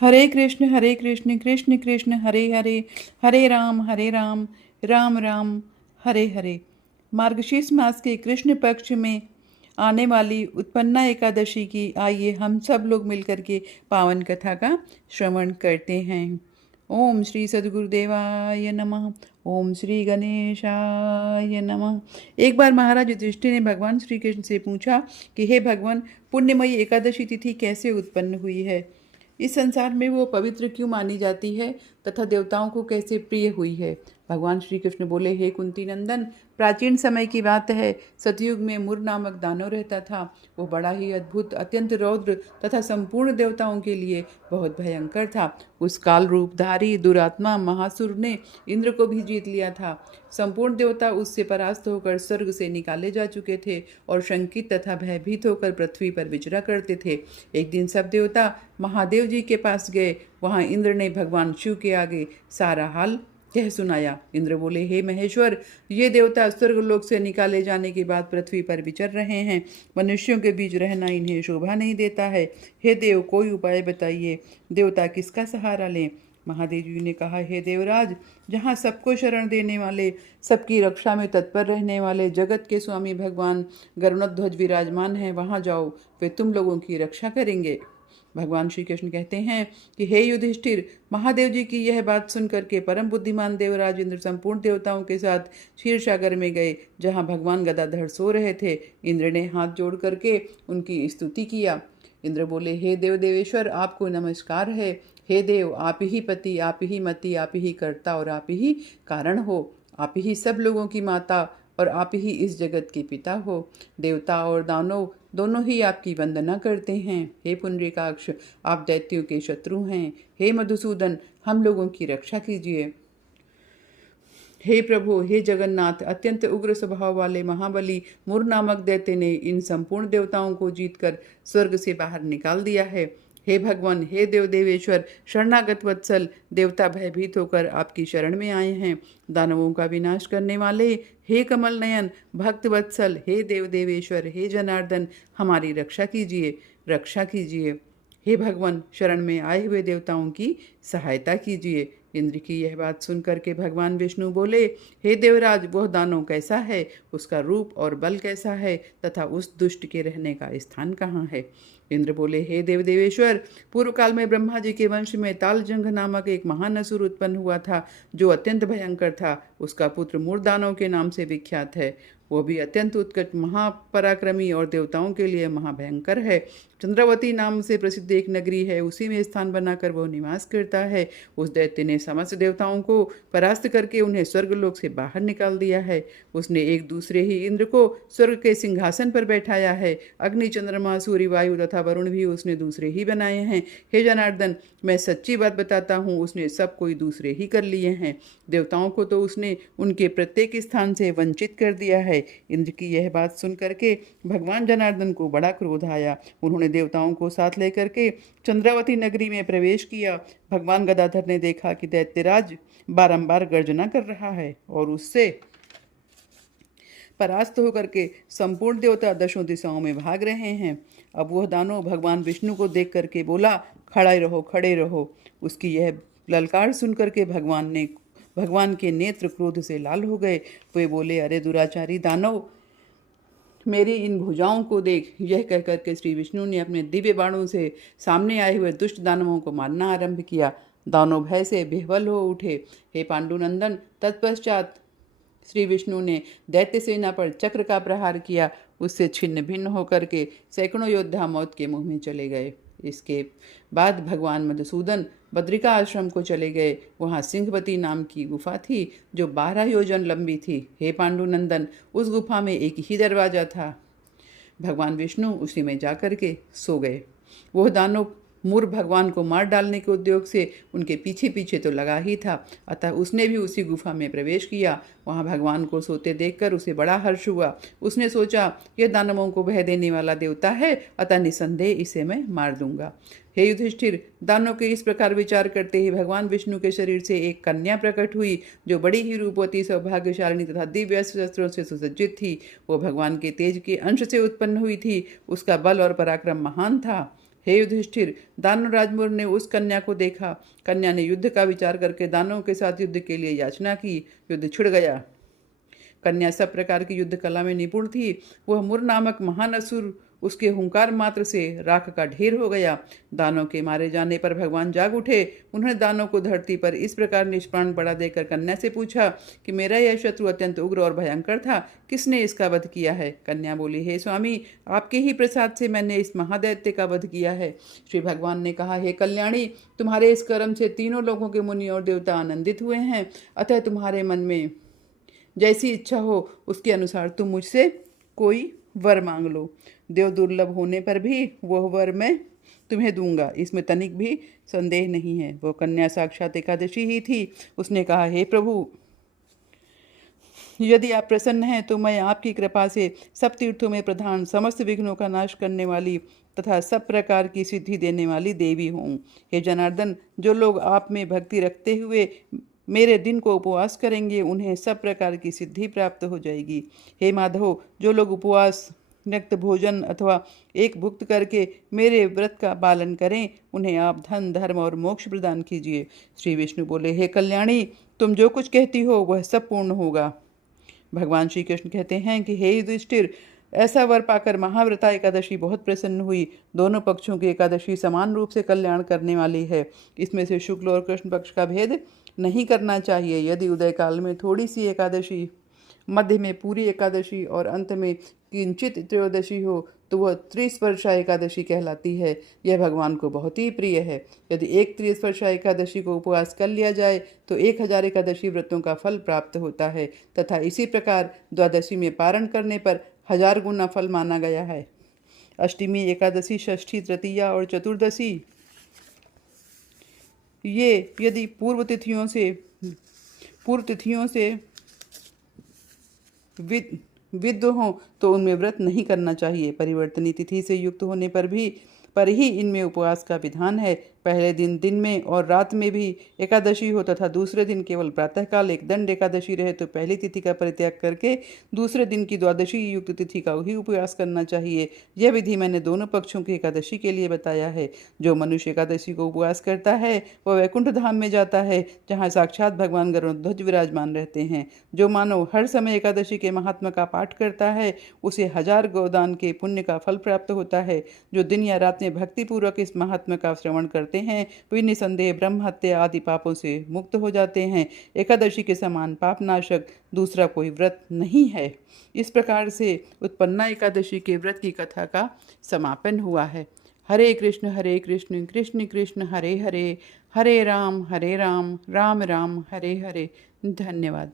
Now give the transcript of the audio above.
हरे कृष्ण कृष्ण कृष्ण हरे हरे, हरे राम राम राम हरे हरे। मार्गशीर्ष मास के कृष्ण पक्ष में आने वाली उत्पन्ना एकादशी की आइए हम सब लोग मिलकर के पावन कथा का श्रवण करते हैं। ओम श्री सद्गुरुदेवाय नमः। ओम श्री गणेशाय नमः। एक बार महाराज युधिष्ठिर ने भगवान श्री कृष्ण से पूछा कि हे भगवान, पुण्यमयी एकादशी तिथि कैसे उत्पन्न हुई है? इस संसार में वो पवित्र क्यों मानी जाती है तथा देवताओं को कैसे प्रिय हुई है? भगवान श्री कृष्ण बोले, हे कुंती नंदन, प्राचीन समय की बात है। सतयुग में मुर नामक दानव रहता था। वो बड़ा ही अद्भुत, अत्यंत रौद्र तथा संपूर्ण देवताओं के लिए बहुत भयंकर था। उस काल रूपधारी दुरात्मा महासुर ने इंद्र को भी जीत लिया था। संपूर्ण देवता उससे परास्त होकर स्वर्ग से निकाले जा चुके थे और शंकित तथा भयभीत होकर पृथ्वी पर विचरा करते थे। एक दिन सब देवता महादेव जी के पास गए। वहां इंद्र ने भगवान शिव के आगे सारा हाल कह सुनाया। इंद्र बोले, हे महेश्वर, ये देवता स्वर्गलोक से निकाले जाने के बाद पृथ्वी पर विचर रहे हैं। मनुष्यों के बीच रहना इन्हें शोभा नहीं देता है। हे देव, कोई उपाय बताइए। देवता किसका सहारा लें? महादेव जी ने कहा, हे देवराज, जहाँ सबको शरण देने वाले, सबकी रक्षा में तत्पर रहने वाले जगत के स्वामी भगवान गरुड़ध्वज विराजमान हैं, वहाँ जाओ, वे तुम लोगों की रक्षा करेंगे। भगवान श्री कृष्ण कहते हैं कि हे युधिष्ठिर, महादेव जी की यह बात सुनकर के परम बुद्धिमान देवराज इंद्र संपूर्ण देवताओं के साथ क्षीर सागर में गए, जहाँ भगवान गदाधर सो रहे थे। इंद्र ने हाथ जोड़ करके उनकी स्तुति किया। इंद्र बोले, हे देव देवेश्वर, आपको नमस्कार है। हे देव, आप ही पति, आप ही मति, आप ही कर्ता और आप ही कारण हो। आप ही सब लोगों की माता और आप ही इस जगत के पिता हो। देवता और दानव दोनों ही आपकी वंदना करते हैं। हे पुंडरीकाक्ष, आप दैत्यों के शत्रु हैं। हे मधुसूदन, हम लोगों की रक्षा कीजिए। हे प्रभु, हे जगन्नाथ, अत्यंत उग्र स्वभाव वाले महाबली मुर नामक दैत्य ने इन संपूर्ण देवताओं को जीतकर स्वर्ग से बाहर निकाल दिया है। हे भगवान, हे देव देवेश्वर, शरणागत वत्सल, देवता भयभीत होकर आपकी शरण में आए हैं। दानवों का विनाश करने वाले, हे कमल नयन, भक्त वत्सल, हे देव देवेश्वर, हे जनार्दन, हमारी रक्षा कीजिए, रक्षा कीजिए। हे भगवान, शरण में आए हुए देवताओं की सहायता कीजिए। इंद्र की यह बात सुनकर के भगवान विष्णु बोले, हे देवराज, वह दानव कैसा है? उसका रूप और बल कैसा है तथा उस दुष्ट के रहने का स्थान कहाँ है? इंद्र बोले, हे देव देवेश्वर, पूर्व काल में ब्रह्मा जी के वंश में तालजंघ नामक एक महान असुर उत्पन्न हुआ था, जो अत्यंत भयंकर था। उसका पुत्र मूर्दानव के नाम से विख्यात है। वो भी अत्यंत उत्कट, महापराक्रमी और देवताओं के लिए महाभयंकर है। चंद्रावती नाम से प्रसिद्ध एक नगरी है, उसी में स्थान बनाकर वह निवास करता है। उस दैत्य ने समस्त देवताओं को परास्त करके उन्हें स्वर्गलोक से बाहर निकाल दिया है। उसने एक दूसरे ही इंद्र को स्वर्ग के सिंहासन पर बैठाया है। अग्नि, चंद्रमा, सूर्य, वायु तथा वरुण भी उसने दूसरे ही बनाए हैं। हे जनार्दन, मैं सच्ची बात बताता हूँ, उसने सब कोई दूसरे ही कर लिए हैं। देवताओं को तो उसने उनके प्रत्येक स्थान से वंचित कर दिया है। इंद्र की यह बात सुन करके भगवान जनार्दन को बड़ा क्रोध आया। उन्होंने देवताओं को साथ लेकर के चंद्रावती नगरी में प्रवेश किया। भगवान गदाधर ने देखा कि दैत्यराज बारंबार गर्जना कर रहा है और उससे परास्त होकर के संपूर्ण देवता दशों दिशाओं में भाग रहे हैं। अब वह दानव भगवान विष्णु को देख करके बोला, खड़े रहो, खड़े रहो। उसकी यह ललकार सुन करके भगवान के नेत्र क्रोध से लाल हो गए। वे बोले, अरे दुराचारी दानव, मेरी इन भुजाओं को देख। यह कह करके श्री विष्णु ने अपने दिव्य बाणों से सामने आए हुए दुष्ट दानवों को मारना आरंभ किया। दानव भय से विह्वल हो उठे। हे पांडुनंदन, तत्पश्चात श्री विष्णु ने दैत्य सेना पर चक्र का प्रहार किया। उससे छिन्न भिन्न होकर के सैकड़ों योद्धा मौत के मुंह में चले गए। इसके बाद भगवान मधुसूदन बद्रिका आश्रम को चले गए। वहाँ सिंहवती नाम की गुफा थी जो 12 योजन लंबी थी। हे पांडुनंदन, उस गुफा में एक ही दरवाजा था। भगवान विष्णु उसी में जाकर के सो गए। वह दानव मूर भगवान को मार डालने के उद्योग से उनके पीछे पीछे तो लगा ही था, अतः उसने भी उसी गुफा में प्रवेश किया। वहाँ भगवान को सोते देखकर उसे बड़ा हर्ष हुआ। उसने सोचा, यह दानवों को भय देने वाला देवता है, अतः निसंदेह इसे मैं मार दूंगा। हे युधिष्ठिर, दानव के इस प्रकार विचार करते ही भगवान विष्णु के शरीर से एक कन्या प्रकट हुई, जो बड़ी ही रूपवती, सौभाग्यशालिनी तथा दिव्य शस्त्रों से सुसज्जित थी। वो भगवान के तेज के अंश से उत्पन्न हुई थी। उसका बल और पराक्रम महान था। हे युधिष्ठिर, दानव राजमुर ने उस कन्या को देखा। कन्या ने युद्ध का विचार करके दानवों के साथ युद्ध के लिए याचना की। युद्ध छिड़ गया। कन्या सब प्रकार की युद्ध कला में निपुण थी। वह मुर नामक महान असुर उसके हुंकार मात्र से राख का ढेर हो गया। दानों के मारे जाने पर भगवान जाग उठे। उन्होंने दानों को धरती पर इस प्रकार निष्प्राण पड़ा देकर कन्या से पूछा कि मेरा यह शत्रु अत्यंत उग्र और भयंकर था, किसने इसका वध किया है? कन्या बोली, हे स्वामी, आपके ही प्रसाद से मैंने इस महादैत्य का वध किया है। श्री भगवान ने कहा, हे कल्याणी, तुम्हारे इस कर्म से तीनों लोगों के मुनि और देवता आनंदित हुए हैं। अतः तुम्हारे मन में जैसी इच्छा हो उसके अनुसार तुम मुझसे कोई वर मांग लो। देव दुर्लभ होने पर भी वह वर मैं तुम्हें दूंगा, इसमें तनिक भी संदेह नहीं है। वो कन्या साक्षात एकादशी ही थी। उसने कहा, हे प्रभु, यदि आप प्रसन्न हैं तो मैं आपकी कृपा से सब तीर्थों में प्रधान, समस्त विघ्नों का नाश करने वाली तथा सब प्रकार की सिद्धि देने वाली देवी हूँ। हे जनार्दन, जो लोग आप में भक्ति रखते हुए मेरे दिन को उपवास करेंगे उन्हें सब प्रकार की सिद्धि प्राप्त हो जाएगी। हे माधव, जो लोग उपवास, नक्त भोजन अथवा एक भुक्त करके मेरे व्रत का पालन करें उन्हें आप धन, धर्म और मोक्ष प्रदान कीजिए। श्री विष्णु बोले, हे कल्याणी, तुम जो कुछ कहती हो वह सब पूर्ण होगा। भगवान श्री कृष्ण कहते हैं कि हे युधिष्ठिर, ऐसा वर पाकर महाव्रता एकादशी बहुत प्रसन्न हुई। दोनों पक्षों की एकादशी समान रूप से कल्याण करने वाली है। इसमें से शुक्ल और कृष्ण पक्ष का भेद नहीं करना चाहिए। यदि उदय काल में थोड़ी सी एकादशी, मध्य में पूरी एकादशी और अंत में किंचित त्रयोदशी हो तो वह त्रिस्पर्शा एकादशी कहलाती है। यह भगवान को बहुत ही प्रिय है। यदि एक त्रिस्पर्शा एकादशी को उपवास कर लिया जाए तो 1000 एकादशी व्रतों का फल प्राप्त होता है तथा इसी प्रकार द्वादशी में पारण करने पर 1000 गुना फल माना गया है। अष्टमी, एकादशी, षष्ठी, तृतीया और चतुर्दशी ये यदि पूर्व तिथियों से विद्ध हों तो उनमें व्रत नहीं करना चाहिए। परिवर्तनी तिथि से युक्त होने पर ही इनमें उपवास का विधान है। पहले दिन में और रात में भी एकादशी हो तथा दूसरे दिन केवल प्रातःकाल एक दंड एकादशी रहे तो पहली तिथि का परित्याग करके दूसरे दिन की द्वादशी युक्त तिथि का ही उपवास करना चाहिए। यह विधि मैंने दोनों पक्षों की एकादशी के लिए बताया है। जो मनुष्य एकादशी को उपवास करता है वह वैकुंठ धाम में जाता है, जहाँ साक्षात भगवान गरुड़ध्वज विराजमान रहते हैं। जो मानव हर समय एकादशी के महात्मा का पाठ करता है उसे 1000 गोदान के पुण्य का फल प्राप्त होता है। जो दिन या रात में भक्तिपूर्वक इस महात्मा का श्रवण करते हैं वे निसंदेह ब्रह्म हत्या आदि पापों से मुक्त हो जाते हैं। एकादशी के समान पापनाशक दूसरा कोई व्रत नहीं है। इस प्रकार से उत्पन्ना एकादशी के व्रत की कथा का समापन हुआ है। हरे कृष्ण कृष्ण कृष्ण हरे हरे, हरे राम राम राम हरे हरे। धन्यवाद।